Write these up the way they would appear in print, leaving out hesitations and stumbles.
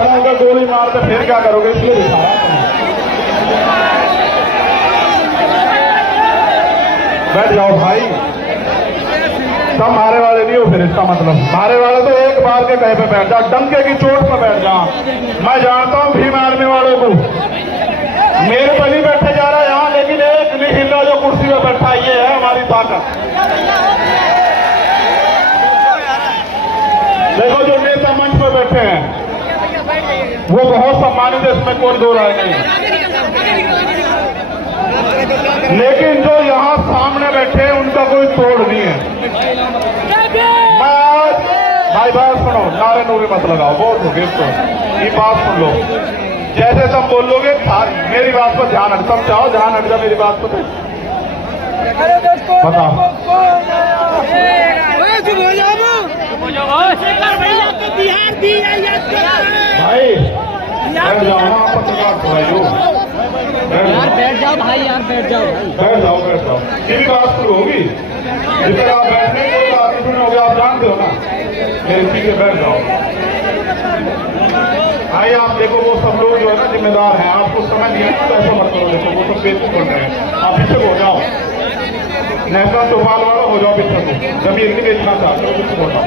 खड़ा होकर गोली मार तो फिर क्या करोगे, इसलिए दिखाया। बैठ जाओ भाई, सब मारे वाले नहीं हो फिर, इसका मतलब मारे वाले तो एक बार के कहीं पे बैठ जा, डंके की चोट पर बैठ जा। मैं जानता हूं भीम आर्मी वालों को, मेरे पर नहीं बैठे जा रहा यहाँ, लेकिन एक नहीं हिल रहा जो कुर्सी पे बैठा, ये है हमारी ताकत। देखो जो नेता मंच पे बैठे हैं वो बहुत सम्मानित है, इसमें कोई दो राय नहीं, लेकिन जो यहाँ सामने बैठे हैं उनका कोई तोड़ नहीं है। मैं आज भाई बात सुनो, नारे नूरे मत लगाओ, बहुत हो गए, ये बात सुन लो, जैसे तुम बोलोगे मेरी बात पर ध्यान हट, तुम चाहो ध्यान हट जा मेरी बात पर, बताओ भाई बैठ जाओ ना, आप पत्रकार भाइयों, बैठ जाओ भाई, यार बैठ जाओ भाई, बैठ जाओ बैठ जाओ, ये भी बात शुरू होगी, जिधर आप बैठने को बात शुरू होगी, आप जानते हो ना, मेरे पीछे बैठ जाओ। आइए आप देखो, वो सब लोग जो है ना जिम्मेदार हैं, आपको समझ नहीं है तो ऐसा मत करो, देखो वो सब बेइज्जती कर रहे हैं, आप पीछे हो जाओ, नेशनल चौपाल वाला हो जाओ पीछे से, जमीन नहीं बेचना चाहते हो पीछे हो जाओ।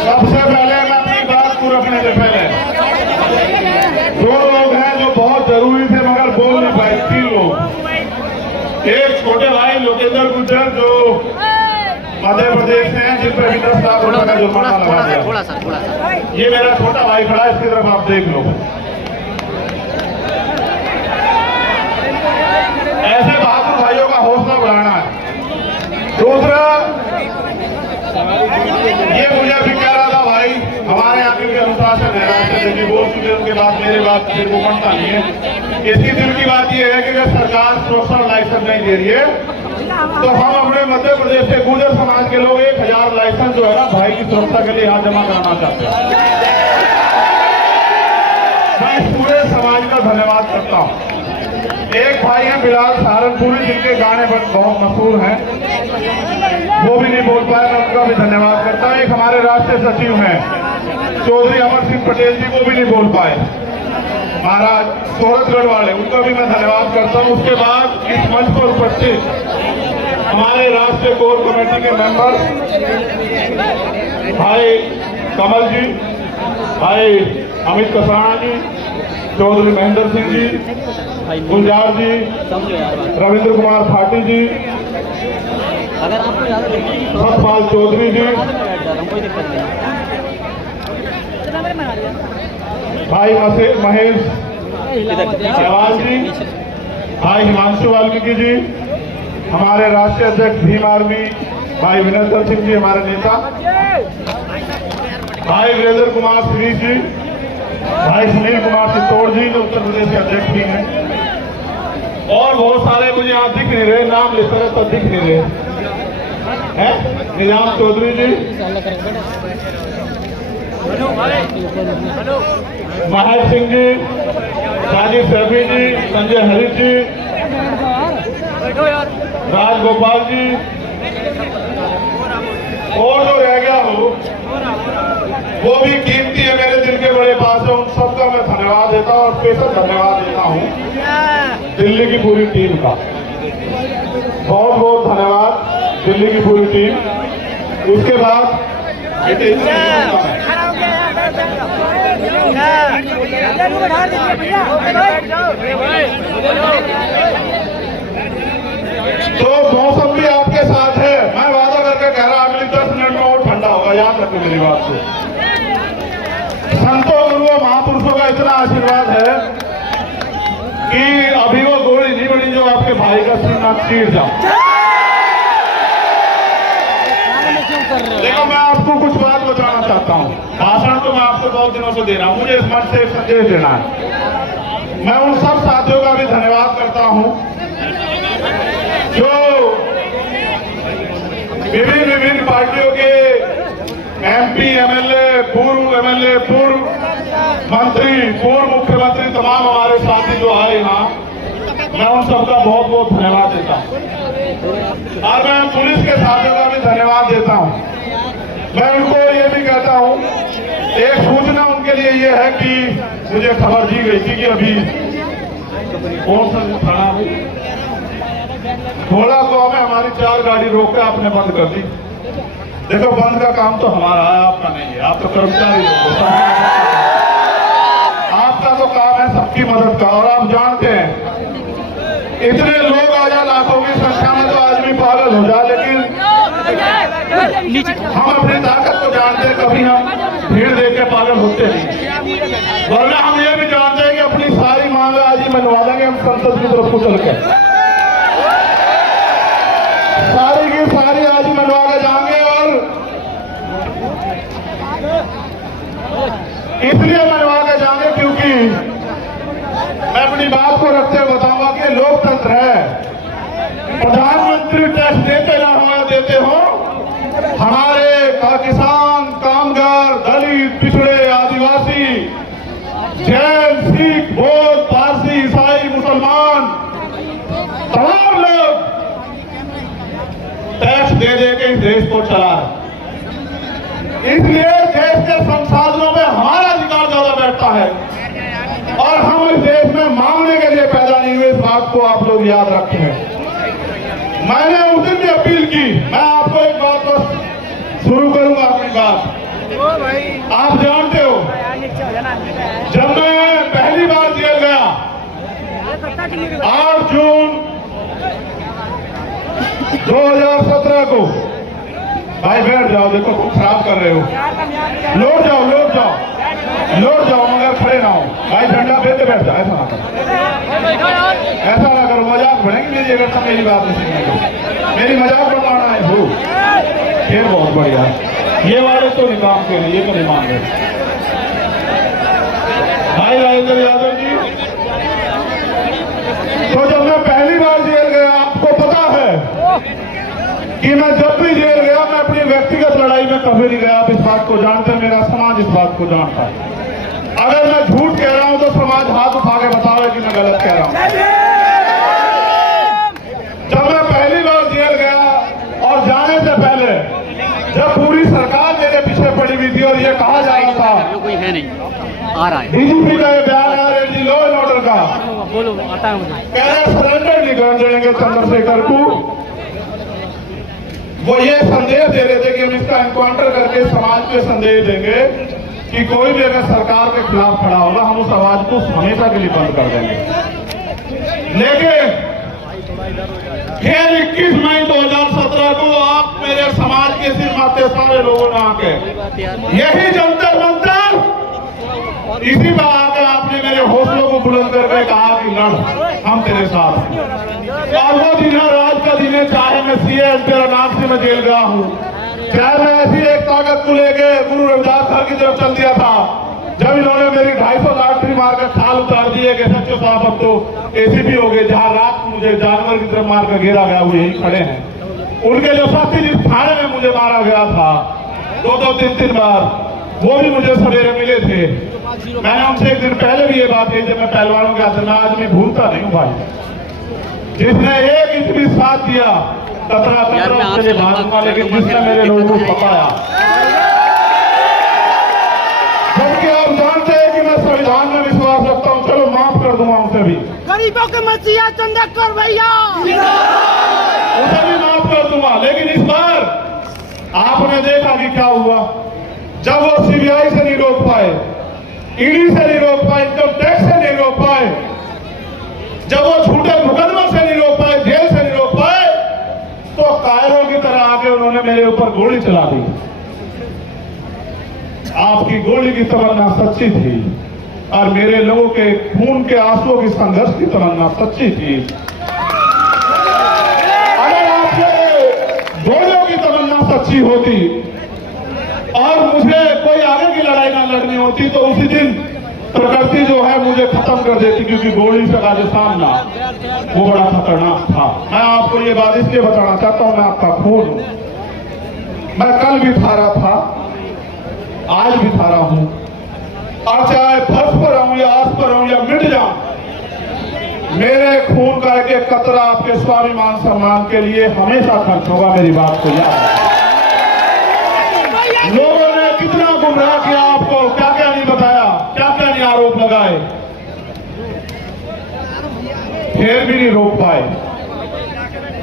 सबसे पहले मैं अपनी बात को रखने से पहले, दो लोग हैं जो बहुत जरूरी थे मगर बोल नहीं पाए, 3 लोग, एक छोटे भाई लोकेंद्र गुर्जर जो मध्य प्रदेश से हैं, जिन पर अभी 10 लाख रुपए का जुर्माना लगा दिया, ये मेरा छोटा भाई खड़ा है, इसकी तरफ आप देख लो। ऐसे बहादुर भाइयों का हौसला बढ़ाना है। दूसरा, ये मुझे अभी कह रहा था भाई, हमारे आगे के अनुशासन है, राष्ट्रपति बोल चुके, उनके बाद मेरे बात फिर वो बनता नहीं है। इसकी दिल की बात ये है कि जब सरकार प्रोफेशनल लाइसेंस नहीं दे रही है तो हम अपने मध्य प्रदेश के गुर्जर समाज के लोग 1000 लाइसेंस जो है ना भाई की सुरक्षा के लिए यहाँ जमा कराना चाहते हैं। मैं इस पूरे समाज का धन्यवाद करता हूँ। एक भाई हैं बिलाल सहारनपुरी, जिनके गाने बहुत मशहूर हैं, वो भी नहीं बोल पाए, मैं उनका भी धन्यवाद करता हूँ। एक हमारे राष्ट्रीय सचिव हैं चौधरी अमर सिंह पटेल जी, वो भी नहीं बोल पाए, महाराज सोहरतगढ़ वाले, उनका भी मैं धन्यवाद करता हूँ। उसके बाद इस मंच पर उपस्थित हमारे राष्ट्रीय कोर कमेटी के मेंबर भाई कमल जी, भाई अमित कसाना जी, चौधरी महेंद्र सिंह जी, गुलजार जी, रविंद्र कुमार फाटी जी, सतपाल चौधरी जी, भाई महेश सहवाल जी, भाई हिमांशु वाल्मीकि जी, हमारे राष्ट्रीय अध्यक्ष भीम आर्मी भाई विनोद सिंह जी, हमारे नेता भाई वीरेंद्र कुमार श्री जी, भाई सुनील कुमार चित्तौड़ जी जो उत्तर प्रदेश के अध्यक्ष भी हैं, और बहुत सारे मुझे यहाँ दिख नहीं रहे, नाम लेते रहे तो दिख नहीं रहे हैं, निजाम चौधरी जी, महर सिंह जी, राजीव सैफी जी, संजय हरीश जी, राजगोपाल जी, और जो रह गया हो वो भी कीमती है, मेरे दिल के बड़े पास है, उन सबका मैं धन्यवाद देता हूँ और स्पेशल धन्यवाद देता हूँ दिल्ली की पूरी टीम का, बहुत बहुत धन्यवाद दिल्ली की पूरी टीम। उसके बाद तो मौसम भी आपके साथ है, मैं वादा करके कह रहा अगले 10 मिनट में और ठंडा होगा, याद रखो मेरी बात को। संतों गुरुओं महापुरुषों का इतना आशीर्वाद है कि अभी वो गोली नहीं बनी जो आपके भाई का सीना चीर जाओ। देखो मैं आपको कुछ बात बताना चाहता हूँ, भाषण तो मैं आपको बहुत दिनों से दे रहा हूँ, मुझे इस मंच से एक संदेश देना है। मैं उन सब साथियों का भी धन्यवाद करता हूँ जो विभिन्न पार्टियों के एमपी, एमएलए, पूर्व मंत्री, पूर्व मुख्यमंत्री, तमाम हमारे साथी जो आए यहाँ, मैं उन सबका बहुत बहुत धन्यवाद देता हूँ और मैं पुलिस के साथियों का भी धन्यवाद देता हूँ। मैं उनको ये भी कहता हूँ, एक सूचना उनके लिए ये है कि मुझे खबर दी गई थी कि अभी कौन सा थाना थोड़ा तो हमें हमारी 4 गाड़ी रोक के आपने बंद कर दी। देखो, बंद का काम तो हमारा है, आपका नहीं है। आप तो कर्मचारी लोग, आपका तो काम है सबकी मदद का। और आप जानते हैं इतने लोग आ जाए लाखों की संख्या में तो आदमी पागल हो जाए, लेकिन हम अपनी ताकत को जानते हैं, कभी हम भीड़ देख के पागल होते नहीं। वरना हम ये भी जानते हैं कि अपनी सारी मांग आज ही मनवा देंगे हम संसद की तरफ को चल के, सारी की सारी आज ही मनवा के जाएंगे। और इसलिए मनवा के जाएंगे क्योंकि मैं अपनी बात को रखते हुए बताऊंगा कि लोकतंत्र है। प्रधानमंत्री टैक्स देते ना हो देते हो, हमारे किसान, कामगार, दलित, पिछड़े, आदिवासी, जैन, सिख, बौद्ध, पारसी, ईसाई, मुसलमान, तमाम लोग टैक्स दे दे के इस देश को चला है। इसलिए देश के संसाधनों में हमारा अधिकार ज्यादा बैठता है और हम इस देश में मांगने के लिए पैदा नहीं हुए। इस बात को आप लोग याद रखें। मैंने उस दिन भी अपील की। मैं आपको एक बात बस शुरू करूंगा अपनी बात। आप जानते हो, जब मैं पहली बार जेल गया 8 जून 2017 को, भाई बैठ जाओ, देखो तुम खराब कर रहे हो, लौट जाओ लौट जाओ लौट जाओ, मगर खड़े ना हो। भाई झंडा फेंक बैठ जाओ, ऐसा ना करो, ऐसा ना करो, मजाक बढ़ेंगे मेरी अगर सब मेरी बात नहीं सुनेंगे। मेरी मजाक बनाना है हो, फिर बहुत बढ़िया। ये वाले तो नहीं काम के लिए, ये तो नहीं मान रहे। भाई राजेंद्र यादव जी, तो जब मैं पहली बार जेल गया, आपको पता है कि मैं जब भी जेल गया मैं अपनी व्यक्तिगत लड़ाई में कभी नहीं गया। आप इस बात को जानते हैं, मेरा समाज इस बात को जानता है। अगर मैं झूठ कह रहा हूं तो समाज हाथ उठा के बतावे कि मैं गलत कह रहा हूं। जब मैं पहली बार जेल गया और जाने से पहले जब पूरी सरकार मेरे पीछे पड़ी हुई थी और ये कहा जा रहा था, कोई है नहीं आ रहा है, डीजीपी का ये बयान आ रहा है, लॉ एंड ऑर्डर का, बोलो आता है मुझे, कह रहे सरेंडर नहीं कर देंगे चंद्रशेखर को। वो ये संदेश दे रहे थे कि हम इसका एनकाउंटर करके समाज को संदेश देंगे कि कोई भी अगर सरकार के खिलाफ खड़ा होगा हम उस आवाज को हमेशा के लिए बंद कर देंगे। लेकिन फिर 21 मई 2017 को आप मेरे समाज के सिर माथे सारे लोगों ने आके यही जंतर मंतर इसी पर आकर आपने मेरे हौसलों को बुलंद करके कहा कि लड़, हम तेरे साथ। और वो दिन है, राज का दिन है, चाहे मैं सीए तेरा नाम से मैं जेल गया हूँ, चाहे मैं ऐसी एक ताकत को लेके गुरु रविदास सर की तरफ चल दिया था जब इन्होंने मेरी 250 लाठी मारकर खाल उतार दिए कि सच्चो साहब अब तो एसीपी हो गए। जहां रात मुझे जानवर की तरफ मारकर घेरा गया, वो यही खड़े हैं। उनके जो साथी जिस थाने में मुझे मारा गया था 2-2, 3-3 बार, वो भी मुझे सवेरे मिले थे। मैंने उनसे एक दिन पहले भी ये बात कही जब मैं पहलवानों के हाथ में, आज मैं भूलता नहीं हूँ भाई। जिसने एक इंच भी साथ दिया कतरा कतरा उससे भागूंगा, लेकिन जिसने मेरे लोगों को पकाया। जबकि आप जानते हैं कि मैं संविधान में विश्वास रखता हूँ, चलो माफ कर दूंगा उनसे भी, गरीबों के मसीहा चंद्रशेखर भैया उसे भी माफ कर दूंगा। लेकिन इस बार आपने देखा कि क्या हुआ, जब वो सीबीआई से नहीं रोक पाए, ईडी से नहीं रोक पाए, इनकम टैक्स से नहीं रोक पाए, जब वो झूठे मुकदमों से नहीं रोक पाए, जेल से नहीं रोक पाए, तो कायरों की तरह आके उन्होंने मेरे ऊपर गोली चला दी। आपकी गोली की तमन्ना सच्ची थी और मेरे लोगों के खून के आंसुओं की संघर्ष की तमन्ना सच्ची थी। अगर आपके गोलियों की तमन्ना सच्ची होती और मुझे कोई आगे की लड़ाई ना लड़नी होती तो उसी दिन प्रकृति जो है मुझे खत्म कर देती, क्योंकि गोली से का जो सामना वो बड़ा खतरनाक था। मैं आपको ये बात इसलिए बताना चाहता हूं, मैं आपका खून हूं। मैं कल भी था रहा था, आज भी था रहा हूं, और चाहे फर्श पर रहूं या आस पर रहूं या मिट जाऊं, मेरे खून का एक एक कतरा आपके स्वाभिमान सम्मान के लिए हमेशा खर्च होगा, मेरी बात को याद रखें। लोगों ने कितना गुमराह किया आपको, क्या क्या नहीं बताया, क्या क्या नहीं आरोप लगाए, फिर भी नहीं रोक पाए।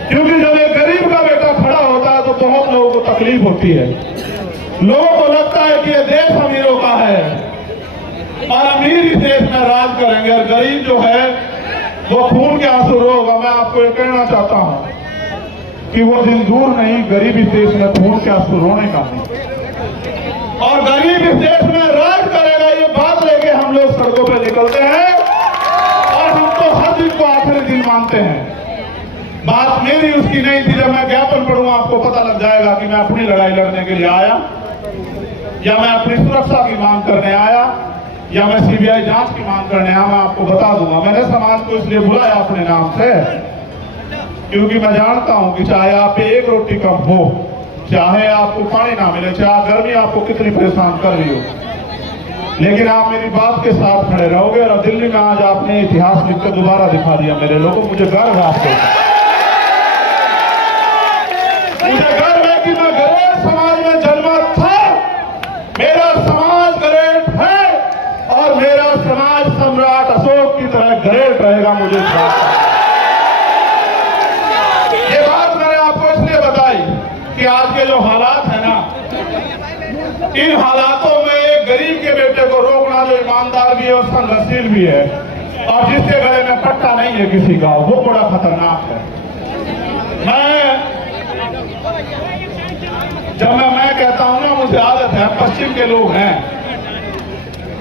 क्योंकि जब एक गरीब का बेटा खड़ा होता है तो बहुत लोगों को तकलीफ होती है। लोगों को लगता है कि ये देश अमीरों का है और अमीर इस देश में राज करेंगे, और गरीब जो है वो खून के आंसू रोगा। मैं आपको ये कहना चाहता हूं कि वो दिन दूर नहीं, गरीब इस देश में खून के आंसू रोने का नहीं, और गरीब इस देश में राज करेगा, ये बात लेके हम लोग सड़कों पे निकलते हैं, और हम तो हर दिन को आखिरी दिन मानते हैं। बात मेरी उसकी नहीं थी। जब मैं ज्ञापन पढ़ूंगा आपको पता लग जाएगा कि मैं अपनी लड़ाई लड़ने के लिए आया, या मैं अपनी सुरक्षा की मांग करने आया, या मैं सीबीआई जांच की मांग करने आया। मैं आपको बता दूंगा, मैंने समाज को इसलिए बुलाया अपने नाम से क्योंकि मैं जानता हूं कि चाहे आप पे एक रोटी कम हो, चाहे आपको पानी ना मिले, चाहे गर्मी आपको कितनी परेशान कर रही हो, लेकिन आप मेरी बात के साथ खड़े रहोगे। और दिल्ली में आज आपने इतिहास लिखकर दोबारा दिखा दिया मेरे लोगों, मुझे गर्व है आपको। मुझे गर्व है कि मैं गरीब समाज में जन्मा था, मेरा समाज ग्रेट है, और मेरा समाज सम्राट अशोक की तरह ग्रेट रहेगा। मुझे ये बात मैंने आपको इसलिए बताई कि आज के जो हालात है ना, इन हालातों में एक गरीब के बेटे को रोकना जो ईमानदार भी है और संघर्षशील भी है, और जिसके गले में पट्टा नहीं है किसी का, वो बड़ा खतरनाक है। जब मैं कहता हूं ना, मुझे आदत है, पश्चिम के लोग हैं,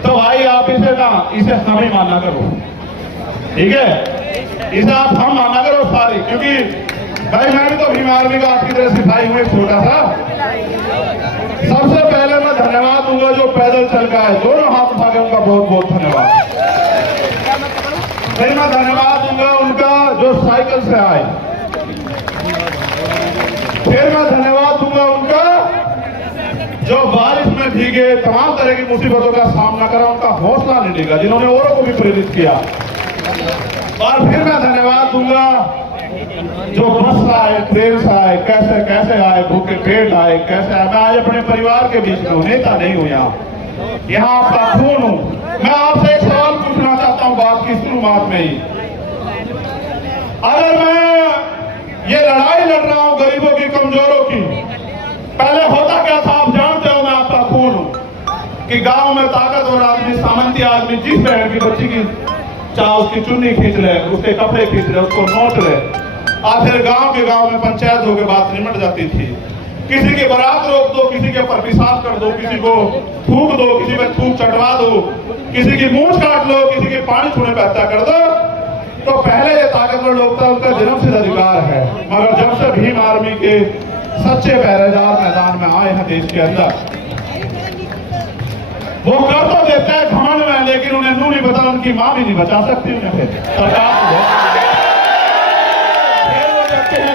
तो भाई आप इसे हम ही माना करो, ठीक है? इसे आप हम माना करो सारी, क्योंकि भाई मैं भी तो भीम आर्मी का आपकी तरह सिपाही हूं, छोटा सा। सबसे पहले मैं धन्यवाद दूंगा जो पैदल चल का है, दोनों हाथ उठा के उनका बहुत बहुत धन्यवाद। फिर मैं धन्यवाद दूंगा उनका जो साइकिल से आए, फिर मैं धन्यवाद दूंगा उनका जो बारिश में भीगे, तमाम तरह की मुसीबतों का सामना करा, उनका हौसला नहीं डिगा, जिन्होंने औरों को भी प्रेरित किया। और फिर मैं धन्यवाद दूंगा जो बस से आए, ट्रेन से आए, कैसे कैसे आए, भूखे पेट आए, कैसे आए। मैं आज अपने परिवार के बीच में नेता नहीं हूं, यहाँ आपका खून हूं। मैं आपसे एक सवाल पूछना चाहता हूं बात की शुरुआत में ही। अगर मैं ये लड़ाई लड़ रहा हूं गरीबों की, कमजोरों की, पहले होता क्या था आप जानते हो, मैं आपका खून हूं कि गांव में ताकतवर आदमी, सामंती आदमी जिस बहन की बच्ची की चाहे उसकी चुन्नी खींच ले, उसके कपड़े खींच ले, उसको नोट ले, आखिर गांव के गांव में पंचायत होकर बात निमट जाती थी। किसी की बारात रोक दो, किसी के ऊपर पेशाब कर दो, किसी को थूक दो, किसी पे थूक चटवा दो, किसी की मूंछ काट लो, किसी के पानी छूने पे हत्या कर दो। तो पहले ये ताकतवर लोग था, उनका जन्मसिद्ध अधिकार है। मगर जब से भीम आर्मी के सच्चे पहरेदार मैदान में आए हैं देश के अंदर, वो कर तो देते हैं घमंड में, लेकिन उन्हें नू नहीं बता, उनकी मां भी नहीं बचा सकती उन्हें। फिर सरकार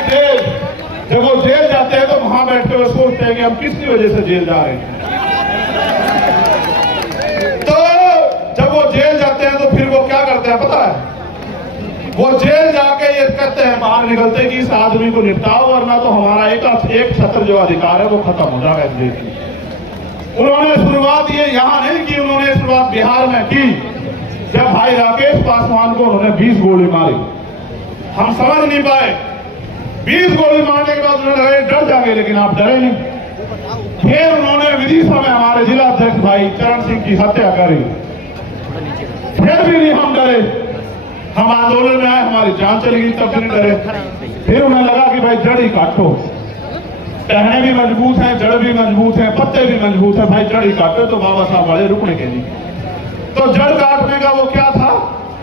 जेल, जब वो जेल जाते हैं तो वहां बैठ के वो सोचते हैं कि हम किसकी वजह से जेल जा रहे हैं। तो जब वो जेल जाते हैं तो फिर वो क्या करते हैं पता है? वो जेल जाके ये कहते हैं बाहर निकलते कि इस आदमी को निपटाओ, वरना तो हमारा एक छत्र जो अधिकार है वो खत्म हो जाएगा इस देश में। उन्होंने शुरुआत ये यहाँ नहीं की, उन्होंने शुरुआत बिहार में की, जब भाई राकेश पासवान को उन्होंने 20 गोली मारी। हम समझ नहीं पाए, 20 गोली मारने के बाद उन्होंने डर जाएंगे, लेकिन आप डरे नहीं। फिर उन्होंने विदिशा में हमारे जिला अध्यक्ष भाई चरण सिंह की हत्या करी, फिर भी नहीं हम डरे। हम आंदोलन में आए, हमारी जान चली गई, तब भी नहीं डरे। फिर उन्हें लगा कि भाई जड़ ही काटो, टहने भी मजबूत हैं, जड़ भी मजबूत है, पत्ते भी मजबूत है, भाई जड़ ही काटो। तो बाबा साहब बड़े रुकने के लिए, तो जड़ काटने का वो क्या था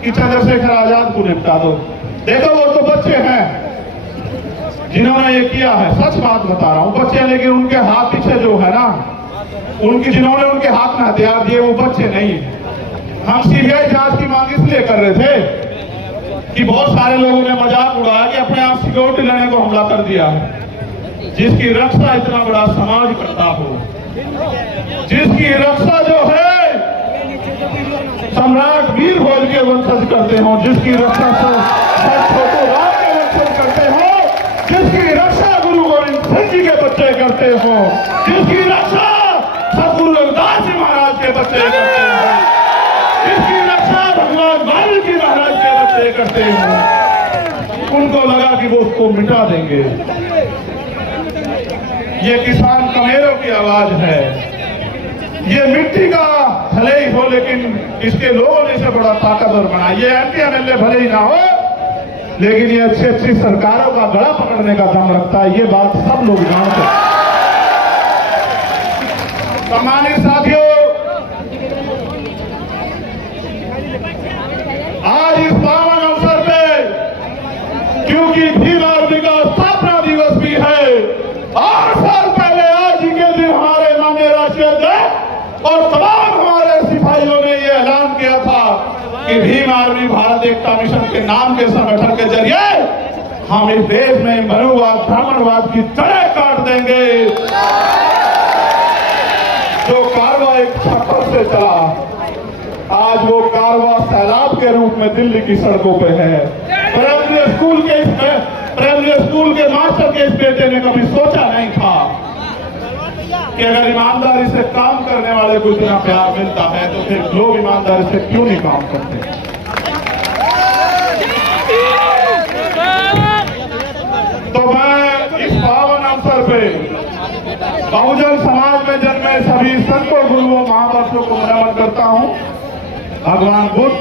कि चंद्रशेखर आजाद को निपटा दो। देखो वो तो बच्चे हैं जिन्होंने ये किया है, सच बात बता रहा हूं, बच्चे, लेकिन उनके हाथ पीछे जो है ना, उनकी जिन्होंने उनके हाथ में हथियार दिए वो बच्चे नहीं है। हम सीबीआई जांच की मांग इसलिए कर रहे थे कि बहुत सारे लोगों ने मजाक उड़ाया कि अपने आप सिक्योरिटी लेने को हमला कर दिया है। जिसकी रक्षा इतना बड़ा समाज करता हो, जिसकी रक्षा जो है सम्राट वीर भोज के वंशज करते हो, जिसकी रक्षा छोटू राम के वंशज करते हो, जिसकी रक्षा गुरु गोविंद सिंह जी के बच्चे करते हो, जिसकी रक्षा सतगुरु रविदास जी महाराज के बच्चे करते हो, जिसकी रक्षा भगवान वाल्मीकि महाराज के बच्चे करते हो, उनको लगा कि वो उसको मिटा देंगे। ये किसान कमेरों की आवाज है, ये मिट्टी का भले ही हो लेकिन इसके लोगों ने इसे बड़ा ताकतवर बनाया। ये एमपी एमएलए भले ही ना हो लेकिन ये अच्छी अच्छी सरकारों का गला पकड़ने का दम रखता है, ये बात सब लोग जानते हैं। सम्मानित साथियों, आज इस पावन अवसर पे क्योंकि भीम आर्मी का स्थापना दिवस भी है, 8 साल पहले आज ही के दिन हमारे माननीय राष्ट्रीय अध्यक्ष और तमाम हमारे सिपाहियों ने यह ऐलान किया था कि भीम आर्मी भारत एकता मिशन के नाम के संगठन के जरिए हम इस देश में मनुवाद ब्राह्मणवाद की जड़ें काट देंगे। जो कारवा एक छप्पर से चला, आज वो कारवा सैलाब के रूप में दिल्ली की सड़कों पे है। प्राइमरी स्कूल के मास्टर के इस बेटे ने कभी सोचा नहीं था कि अगर ईमानदारी से काम करने वाले को इतना प्यार मिलता है तो फिर लोग ईमानदारी से क्यों नहीं काम करते। तो मैं इस पावन अवसर पे बहुजन समाज में जन्मे सभी संतों गुरुओं महापुरुषों को नमन करता हूं। भगवान बुद्ध